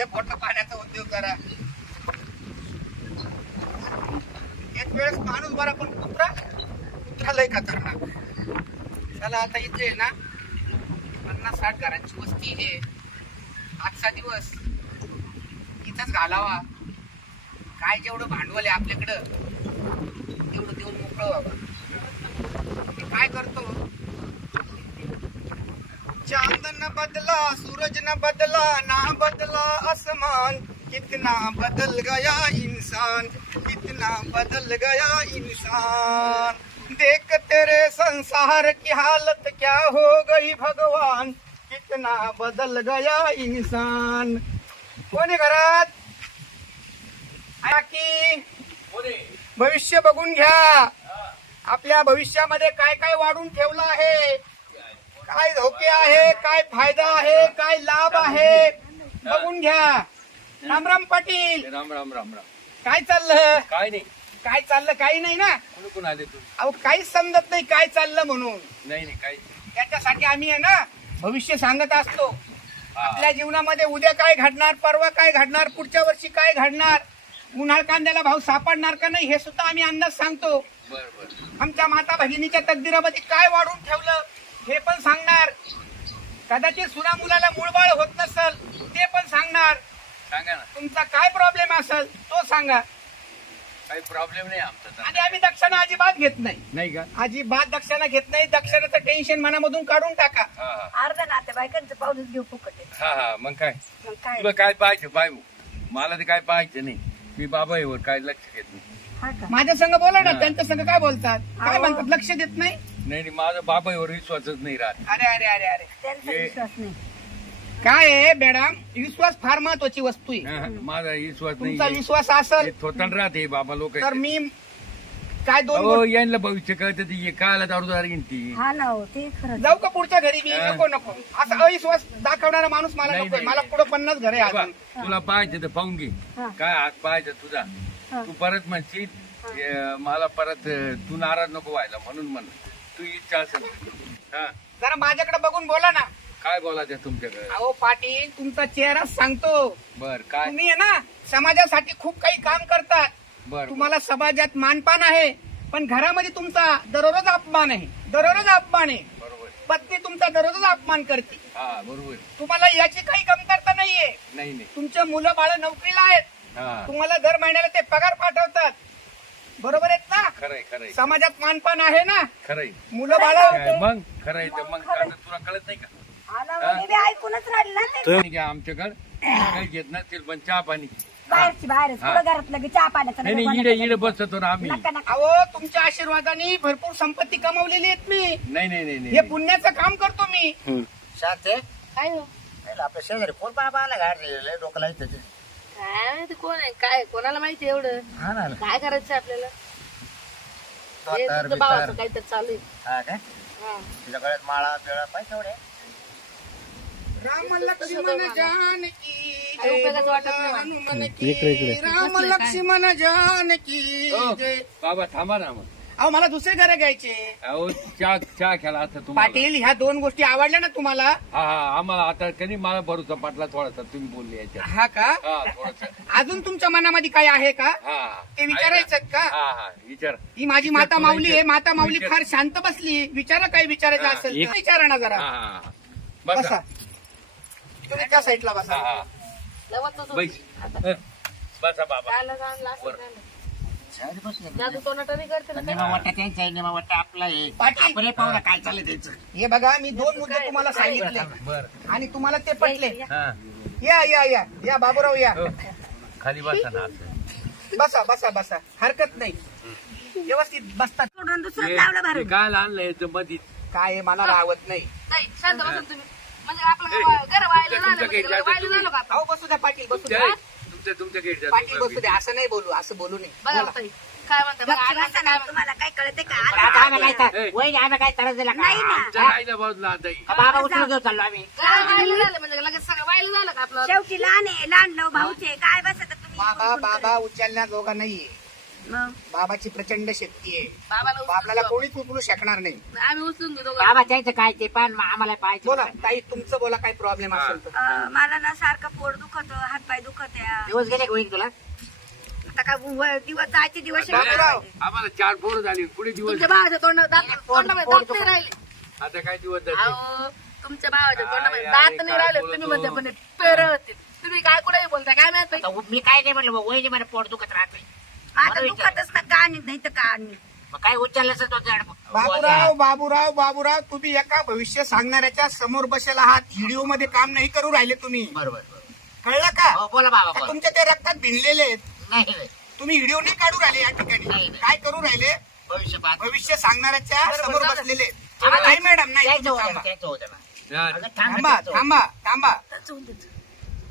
दे पोट पाण्याचा उद्योग करा. एक वेळेस माणूस बरा पण कुत्रा लय खतरनाक. चला आता इथे आहे ना 50-60 घरांची वस्ती आहे. आजचा दिवस इथंच घालावा. काय जेवढं भांडवल आहे आपल्याकडं तेवढं देऊन मोकळं व्हावं. मी काय करतो, चांद न बदला सूरज न बदला ना बदला आसमान, कितना बदल गया इंसान, कितना बदल गया इंसान. देख तेरे संसार की हालत क्या हो गई भगवान, कितना बदल गया इंसान. कोणी घरात की भविष्य बघून घ्या. आपल्या भविष्यामध्ये काय काय वाढून ठेवलं आहे, काय धोके आहे, काय फायदा आहे, काय लाभ आहे बघून घ्या. राम राम पाटील. राम राम राम राम. काय चाललं? काय नाही. काय चाललं काही नाही ना. कुठून आले तू? अहो काहीच समजत नाही काय चाललं म्हणून. नाही नाही काही. त्याच्यासाठी आम्ही आहे ना भविष्य सांगत असतो. आपल्या जीवनामध्ये उद्या काय घडणार, परवा काय घडणार, पुढच्या वर्षी काय घडणार, उन्हाळ कांद्याला भाव सापडणार का नाही हे सुद्धा आम्ही अंदाज सांगतो. बरोबर. आमच्या माता भगिनीच्या तकदीरामध्ये काय वाढून ठेवलं हे पण सांगणार. कदाचित सुना मुलाला मूळबाळ होत नसल ते पण सांगणार. सांगा ना. तुमचा काय प्रॉब्लेम असेल तो सांगा. काही प्रॉब्लेम नाही आमचा. आणि आम्ही दक्षिणा अजिबात घेत नाही. नाही का? अजिबात दक्षिणा घेत नाही. दक्षिणाचं टेन्शन मनामधून काढून टाका. अर्धा नातेवाईकांचं पाऊलच घेऊ फुकट आहे. हा हा मग काय मग काय तुला काय पाहिजे पाहिजे. मला ते काय पाहिजे नाही. मी बाबा येवर काय लक्ष घेत नाही. हा का? माझ्या संग बोला ना. हा. त्यांच्या संग काय बोलतात, काय अहो. म्हणतात, लक्ष देत नाही. नाही नाही माझा बाबा येवर विश्वासच नाही राहत. अरे अरे अरे अरे त्यांचा हे- विश्वास नाही. काय आहे मॅडम, विश्वास फार महत्वाची वस्तू आहे. हा, माझा विश्वास तुमचा नाही. विश्वास असेल थोटण राहते बाबा लोक. तर मी काय दोन हो यांना भविष्य कळतं ती कायला दारूदार घेईन ती. हा ना हो ते खरंच. जाऊ का पुढच्या घरी मी? हा. नको नको असं अविश्वास दाखवणारा माणूस मला नाही, नको. नाही, मला नाही. पुढे 50 घर आहे बाबा, अजून. तुला पाहिजे तर पाहून घे. हा. काय हात पाहिजे तुझा. हा. तू परत म्हणशील मला परत तू नाराज नको व्हायला म्हणून म्हण. तू इच्छा असेल. हा जरा माझ्याकडे बघून बोला ना. काय बोलायचं तुमच्याकडे? अहो पाटील, तुमचा चेहरा सांगतो. बर काय? तुम्ही आहे ना समाजासाठी खूप काही काम करतात. बर तुम्हाला समाजात मानपान आहे, पण घरामध्ये तुमचा दररोज अपमान आहे. दररोज अपमान आहे. बरोबर. पत्नी तुमचा दररोज अपमान करते. हा बरोबर. तुम्हाला याची काही कमतरता नाहीये. नाही नाही. तुमचे मुलं बाळ नोकरीला आहेत. हा तुम्हाला दर महिन्याला ते पगार पाठवतात. बरोबर आहेत ना. खरंय खरंय समाजात मानपान आहे ना. खरंय. मुलं बाळ काय मग खरंय तर मग आता तुला कळत नाही का? हा ना हो, मी बी ऐकूनच राहिली ना ते. तुम्ही घ्या आमच्याकडे काही घेत नसतील पण चहा पाणी. बाहेरच हा. पुढं घरात लगे चहा पाण्याचा नाही डबा नाही कोणाचा इडे बसतो ना आम्ही. नका नका. अहो तुमच्या आशीर्वादाने भरपूर संपत्ती कमवलेली आहेत मी. नाही नाही नाही हे नाही. पुण्याचं काम करतो मी. शांत आहे. काय हो? आपल्या शेजारी कोण बाबा आला गाडी डोकं लाईत त्याचे. काय माहिती कोण आहे काय कोणाला माहिती एवढं हा ना काय करायचं आपल्याला हे धोतर तुमच्या भावाचं बितर. काहीतरी चालू आहे हा काय हा. तुझ्या गळ्यात माळा पिळा पाहिजे तेवढे. राम लक्ष्मण जानकी काही उपयोगाचं वाटत नाही मला. हनुमान की राम लक्ष्मण जानकी हो, जय. बाबा थांबा ना मग. अहो मला दुसरे घरे घ्यायचे. अहो चहा खेळा असं तुम्हाला. पाटील, ह्या दोन गोष्टी आवडल्या ना तुम्हाला? हा हा आम्हाला आता कधी मला भरूचा पाटला थोडासा तुम्ही बोलले याच्यात. हा का? हा थोडासा. अजून तुमच्या मनामध्ये काय आहे का? हा ते विचारायचं का? हा हा विचार. ही माझी विचार माता तुला माऊली आहे. विचार. माता माऊली विचार. फार शांत बसली. विचारा काय विचारायचं हा, असेल एक- तर विचारा ना हा जरा. हा हा. बसा. बसा. तुम्ही त्या साईडला हा बसा. हा लवतच बैस. होती. बसा बाबा. कायला जाणलं असं वर. झालं. शाळेत बसले. जादू तोंडाटणी करते ना निमा वाटत त्यांचा आहे, निमा वाटत आपला आहे. पाटील. आपण हे पाहू ना काय चाललंय त्याचं. हे बघा, मी दोन मुद्दे तुम्हाला सांगितले बर आणि तुम्हाला ते पटले. हा या या या या बाबूराव या. हो. खाली बसा ना असं. बसा बसा बसा, हरकत नाही. व्यवस्थित बसतात. सोडून दुसरं हे- लावलं हे भरून. काय आणलंय याचं मध्ये? काय आहे, मला राहत नाही. ताई, शांत बसा तुम्ही म्हणजे आपलं घर व्हायला झालं म्हणजे व्हायला झालं का आपण? अहो बसू द्या पाटील, बसू द्या. तुमच्या गेट पाटील बसू द्या. असं नाही बोलू, असं बोलू नये. बघा बोला. ताई, काय म्हणता बघा, गप्प आनंद बसा काय ना, म्हणता? तुम्हाला काय कळते का? आता आम्ही काय तर- ए. वहिनी आम्ही काय त्रास दिला का? नाही ना. आमच्या राहिल्या बाजूला आता का बाबा उचलून घेऊन चाललो आम्ही. काय व्हायला झालं म्हणजे लगेच सगळं व्हायला झालं का आपलं? शेवटी लहान आहे, लहान लो भाऊचे काय बसत तुम्ही? बाबा बाबा उचलण्या जोगा नाहीये. मग बाबाची प्रचंड शक्ती आहे. बाबाला बाबाला उचलून कोणीच उचलू शकणार नाही. घेऊ. आम्ही उचलून घेतो बाबा त्याचं काय ते पण आम्हाला पाहिजे. बोला ताई, तुमचं बोला, काय प्रॉब्लेम असेल तर. मला ना सारखं पोट दुखत, हातपाय दुखत आहे. दिवस गेले का होईल तुला? आता काय दिवस जायचे दिवस बाबूराव, आम्हाला 4 पोरं झाली, पुढे दिवस तुमच्या भावाच्या तोंडामध्ये दात नाही राहिले. आता काय दिवस जाते? अहो तुमच्या भावाच्या तोंडामध्ये काय दात नाही काय राहिले. बोलतो? तुम्ही म्हणते पण पेर होते. तुम्ही काय कुठे बोलता काय माहित बाई? आता मी काय नाही म्हटलं वहिनी मला पोट दुखत राहते. आता दुखतच ना का नाही तर का नाही. मग काय उचललं असेल तो जड. बाबूराव, तुम्ही एका भविष्य सांगणाऱ्याच्या समोर बसेल आहात. व्हिडिओ मध्ये काम नाही करू राहिले तुम्ही, बरोबर. कळलं का? हो बोला बाबा का बोला. तुमच्या ते रक्तात भिनलेले आहेत. नाही नाही. तुम्ही व्हिडिओ नाही काढू राहिले या नाही, ठिकाणी. नाही. काय करू राहिले? भविष्य पाहत. भविष्य सांगणाऱ्याच्या बरोबर, समोर बरोबर. बसलेले आहेत. नाही मॅडम, नाही, त्याचं तुम्ही होतं थांबा. ना, त्याचं होतं ना. या, अगं थांबा थांब. थांबा थांबा.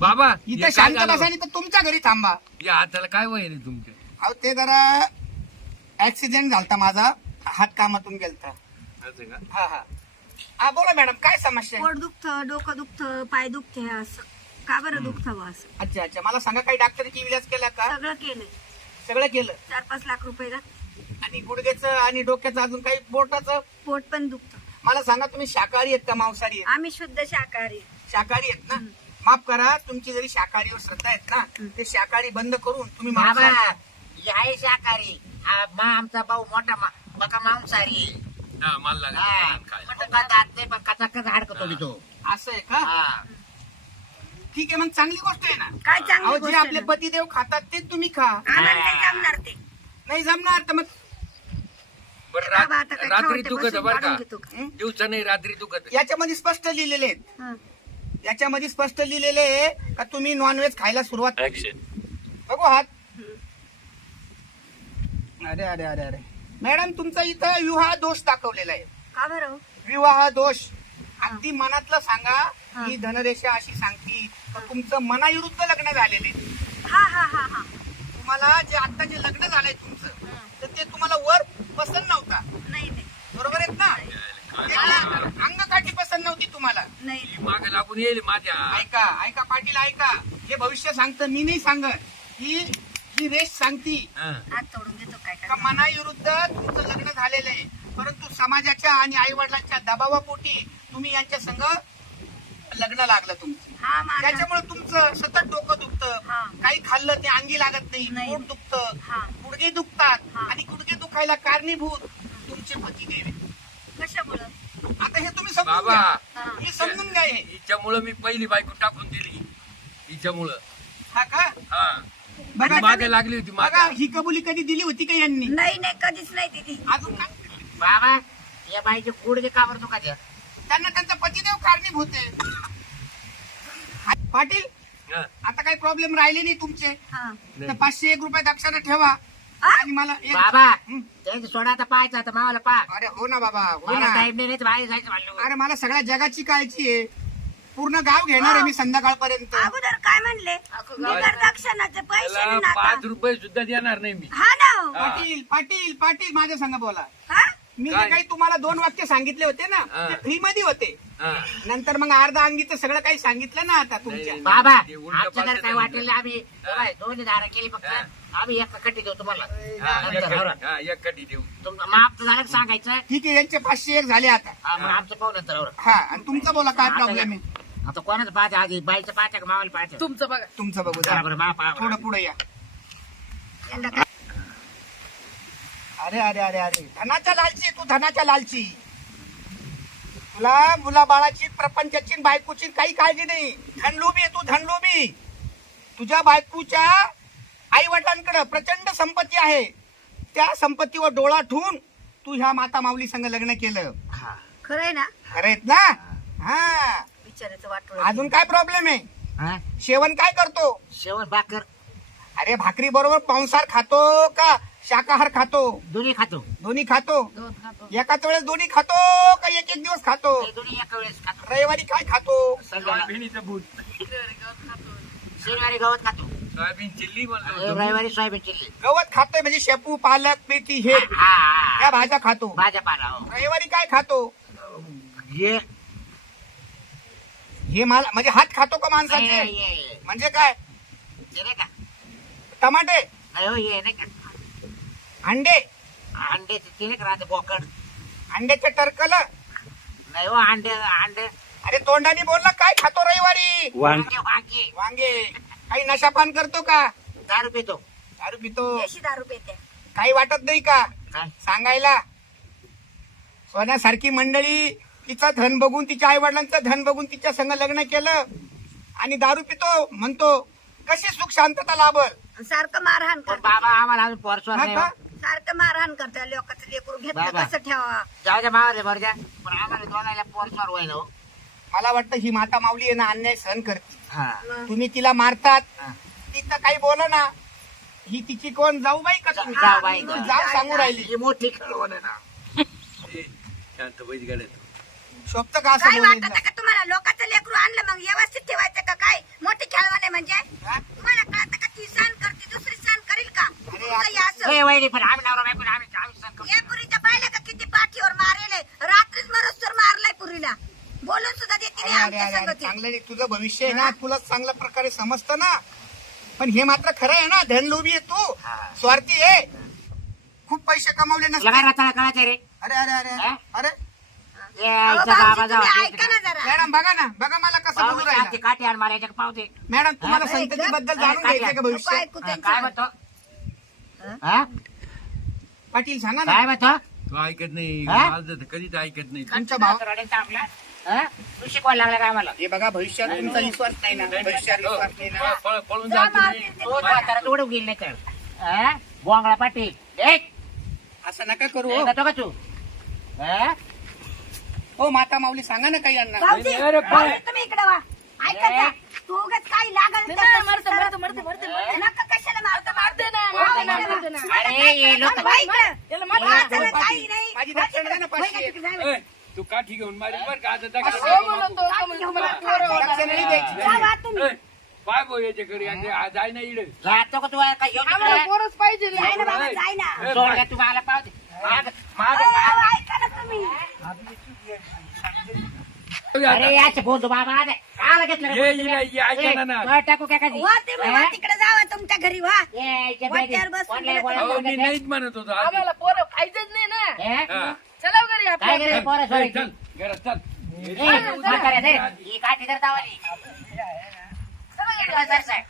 बाबा इथं हे काय शांत झालं? बसानी तर तुमच्या घरी थांबा. या हाताला काय वय रे तुमच्या? अहो ते जरा ऍक्सिडेंट झालता माझा, हात कामातून गेलता. असं का? हा बोला मॅडम, काय समस्या आहे? पोट दुखतं, डोकं दुखतं, पाय दुखते असं. का बरं दुखतं बा असं? अच्छा, मला सांगा, काही डॉक्टरची इलाज केला का? सगळं केलंय. सगळं केलं. 4-5 लाख रुपये आणि गुडघ्याचं आणि डोक्याचं अजून काही पोटाचं? पोट पण दुखतं. मला सांगा, तुम्ही शाकाहारी आहेत का मांसाहारी आहेत? आम्ही शुद्ध शाकाहारी. शाकाहारी आहेत ना? माफ करा, तुमची जरी शाकाहारीवर श्रद्धा आहेत ना, ते शाकाहारी बंद करून तुम्ही बाबा मांसाहारी. ही आहे शाकाहारी. आमचा भाऊ मोठा बका मांसाहारी. हा, मला लागलं हा. काय? मुका दात नाही पण कचा हाडकं तोडी तो. असं आहे का? हा. ठीक आहे, मग चांगली गोष्ट आहे ना. काय अहो, चांगली जे गोष्ट आपले आहे. पतिदेव खातात तेच तुम्ही खा. आम्हाला नाही जमणार ते. नाही जमणार तर मग बरं, बाबा आता काय रात्री खावटे दुखत बसून बरं काढून का? घेतो का? हं? दिवसा नाही, रात्री दुखत. याच्यामध्ये स्पष्ट लिहिलेले आहेत. हं. याच्यामध्ये स्पष्ट लिहिलेले आहे का तुम्ही नॉनव्हेज खायला सुरुवात. बघू हात. अरे अरे अरे अरे मॅडम, तुमचा इथं विवाह दोष दाखवलेला आहे. का बरं? विवाह दोष. अगदी मनातलं सांगा. हा. ही धनरेषा अशी सांगती तर तुमचं मनाविरुद्ध लग्न झालेले. हा हा हा हा. तुम्हाला जे आता जे लग्न झालंय तुमचं, तर ते तुम्हाला वर पसंत नव्हता. नाही नाही बरोबर आहेत ना? अंगकाठी पसंत नव्हती तुम्हाला. नाही. मागे लागून येईल माझ्या. ऐका ऐका पाटील, ऐका. हे भविष्य सांगतं, मी नाही सांगत. ही रेष सांगती हा. हात तोडून देतो काय का काय. मनाविरुद्ध तुमचं लग्न झालेलं आहे, परंतु समाजाच्या आणि आई वडिलांच्या दबावापोटी तुम्ही यांच्या संग लग्न लागलं तुमचं. हा माझ्या. त्याच्यामुळे तुमचं सतत डोकं दुखतं. हा. काही खाल्लं ते अंगी लागत नाही. नाही. पोट दुखतं. हा. गुडघे दुखतात. हा. आणि गुडघे दुखायला कारणीभूत तुमचे पतिदेव आहे. कशामुळं? आता हे तुम्ही समजून बाबा. घ्या. हा. हे समजून घ्या. हे हिच्यामुळं मी पहिली बायको टाकून दिली. हिच्यामुळं. हा का? हा. बघा मागे लागली होती बघा, मागे. ही कबुली कधी दिली होती का यांनी? नाही नाही कधीच नाही दिली. अजून काय? बाबा या बाईचे गुडघे का बरं दुखायचे? त्यांना त्यांचा पतिदेव कारणीभूत आहे. पाटील, हा. आता काही प्रॉब्लेम राहिले नाही तुमचे. हा. तर 501 रुपयात अक्षर ठेवा. हा? आणि मला बाबा हं. त्यांचं सोडा आता पाहायचं आता मावाला पा. अरे हो ना बाबा, हो मला ना. टाइम नाही तर बाहेर जायचं म्हणलं. अरे मला सगळ्या जगाची काळजी आहे. पूर्ण गाव घेणार आहे मी संध्याकाळपर्यंत. अगोदर काय म्हणले? बिगर दक्षिणाचे पैसे त्याला नाही नाका. 5 रुपये सुद्धा देणार नाही मी. हा ना हो. हा. पाटील पाटील पाटील, माझ्या संग बोला. हा? मी जे काय? काही तुम्हाला 2 वाक्य सांगितले होते ना, हा. ते फ्री मध्ये होते. हा. नंतर मग अर्धा अंगीचं सगळं काही सांगितलं ना आता तुमच्या. नाही. बाबा ते उलटं आमच्या पालटं जर काय वाटेल ना आम्ही दोन्ही दारा केली फक्त हा. आम्ही एक कट्टी देऊ तुम्हाला. हा, नंतर एक- आवरा. हा, एक कटी देऊ. तुमचं माप तर झालं का सांगायचं. ठीक आहे, यांचे 501 झाले आता. हा, मग आमचं पाहू नंतर आवरा. हा, आणि तुमचं बोला, काय प्रॉब्लेम आहे? आता कोणाचं पाहते आधी बाईचं पाहते का मावाला पाहते? तुमचं बघा. तुमचं बघू द्या. बरोबर बाप थोडं पुढे या. यांना काय? अरे अरे अरे अरे, धनाच्या लालची, तू धनाच्या लालची. तुला मुला बाळाची, प्रपंचाची, बायकोची काही काळजी नाही. धनलोभी आहे तू, धनलोभी. तुझ्या बायकोच्या आई वडिलांकडे प्रचंड संपत्ती आहे. त्या संपत्तीवर डोळा ठेवून तू ह्या माता माऊली संग लग्न केलं. खरंय ना? खरेत ना? हा. बिचाराचं वाटोळं. अजून काय प्रॉब्लेम आहे? हा? शेवण काय करतो? शेवण भाकर अरे भाकरी बरोबर पावसार खातो का शाकाहार खातो? दोन्ही खातो. दोन्ही खातो. दोन खातो. एकाच वेळेस दोन्ही खातो का एक एक दिवस खातो? ते दोन्ही एका वेळेस खातो. रविवारी काय खातो? संध्याकाळी सोयाबीनचं भूत. खातो. शनिवारी गवत खातो. सोयाबीन चिल्ली म्हणलं. रविवारी सोयाबीन चिल्ली. गवत खातोय म्हणजे शेपू, पालक, मेथी हे हा, हा, या हा. भाज्या खातो. भाज्या पाला हो. रविवारी काय खातो? ये हे मला म्हणजे हात खातो का माणसाचे? ये म्हणजे काय? नाही का? टमाटे? नाही हो, ये नाही का? अंडे अंडे तिने राहते बोकड अंड्याच्या टरकल नाही हो अंडे अंडे अरे तोंडाने बोल ना, काय खातो रविवारी? वांगे वांगे वांगे. काही नशापान करतो का? दारू पितो दारू पितो. देशी दारू पेते. काही वाटत नाही का काय सांगायला? सोन्यासारखी मंडळी तिचं धन बघून, तिच्या आई वडिलांचं धन बघून तिच्या संग लग्न केलं आणि दारू पितो म्हणतो. कशी सुख शांतता लाभल? सारखं मारहाण पण करते. बाबा आम्हाला अजून पोरसवर हा नाही का? हो. सारखं मारहाण करते. लोकांचं लेकरू घेतलं बाबा. कसं ठेवा? जाऊ द्या मावाले भर द्या पण आम्हाला दोनाला पोरसवर होईल हो. मला वाटतं ही माता माऊली आहे ना, अन्याय सहन करते. हा तुम्ही तिला मारतात, हा. तिचं काही बोल ना. ही तिची कोण जाऊबाई का तुम्ही? जाऊबाई. तू जाऊ सांगू राहिली. ही मोठी खेळवण आहे ना. ए, शांत बैठ गाड्यात. शोभतं का असं काय वाटत बोलायला? का तुम्हाला? लोकांचं लेकरू आणलं मग व्यवस्थित ठेवायचं का? काय मोठी खेळवाने म्हणजे हा? तुम्हाला कळतं का? ती सण करते, दुसरी सण करील का? तुमचं हे असं. ए, वहिनी पण आम्ही नवरा बायको आम्ही सण करतो. या पुरीच्या पाहिलं का किती पाठीवर मारेले? रात्रीच मरोस्तर मारलाय पुरीला. बोलून सुद्धा देते अरे नाही अरे आमच्या अरे अरे, संगती. चांगलं नाही. तुझं भविष्य आहे ना, तुला चांगल्या प्रकारे समजतं ना. पण हे मात्र खरं आहे ना, धनलोभी आहे तू, हा. स्वार्थी आहे. खूप पैसे कमावले तुला काय नसते. रताळा कळायचं रे अरे अरे अरे हा? अरे ए, अहो, इथं भाऊजी, बाबा तुम्ही जाऊ ऐका ना जरा. मॅडम बघा ना, बघा मला कसं बोलू राहिला. पावते काठी आण मला याच्या पावते मॅडम तुम्हाला हा? संततीबद्दल हा, जाणून काय घ्यायचं का नको भविष्य? ऐकू त्यांचं. काय म्हणतो हा? पाटील सांगा ना. काय म्हणतो तू ऐकत नाही, हा? माझं तर कधीच ऐकत नाही. तुमच्या भाव रडेल आपला हा? तू शिकवायला लागला का आम्हाला हे बघा, भविष्यात तुमचा विश्वास नाही ना, भविष्यात विश्वास नाही ना. पळून जा तुम्ही. तो म्हातारा उडून गेली नाही तर हा? बोंगळा पाटील एक असं नका करू एक हो. होतो का तू हा? हो माता माऊली सांगा ना काही यांना. भाऊजी, अरे, भाऊजी, तुम्ही इकडे वा. ऐका का? तू उगाच काही लागल नाही, तर नाही, तसं मरते, करा. मरते, मरते, मरते, मरते. नका कशाला मारता? मारते ना, हो, मारते ना, इकडे वा. मारते ना. अरे ये लोक वा इकडे. याला मार. वाचायला काही नाही. माझी दक्षिणा द्या ना, होय का 500. तिकडे जायला? ए, तू काठी घेऊन मारी बरं का आता हो दगडात. म्हणतो, हो म्हणतो, मला पोरं वाटत. दक्षिणा नाही द्यायची. जा वा तुम्ही. ए, पाय भाऊ याच्याकडे आणि जाय ना इकडे. जातो का तू काय येऊ आम्हाला तिकडे? पोरच पाहिजे ना. जाय ना बाबा, जाय ना. ए, सोड का तू मला पावते माग माग अहो, ऐका ना तुम्ही. अरे याचे बोल तू बाबा आले आला घेतलं रे ये, बोल ये, ये, ऐका ना ना. तुम्ही. टाकू काय कधी वा तुम्ही वा, तिकडे जावा तुमच्या घरी वा. वाट्यावर बसून गेलं तर अहो, मी नाहीच म्हणत होतो आधी. आम्हाला पोरं पाहिजेच नाही ना. हा. चला घरी काय आपल्या. केलं पोरं ए, सोडायची? चल घरात चल. म्हाताऱ्या दे. ही काठी तर दावाली इकडं सरसाय.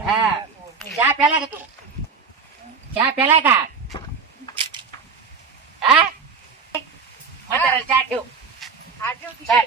हा. चहा प्याला का तू चहा प्यालाय का हा म्हाताऱ्याला चहा ठेव हा, ठेव. चल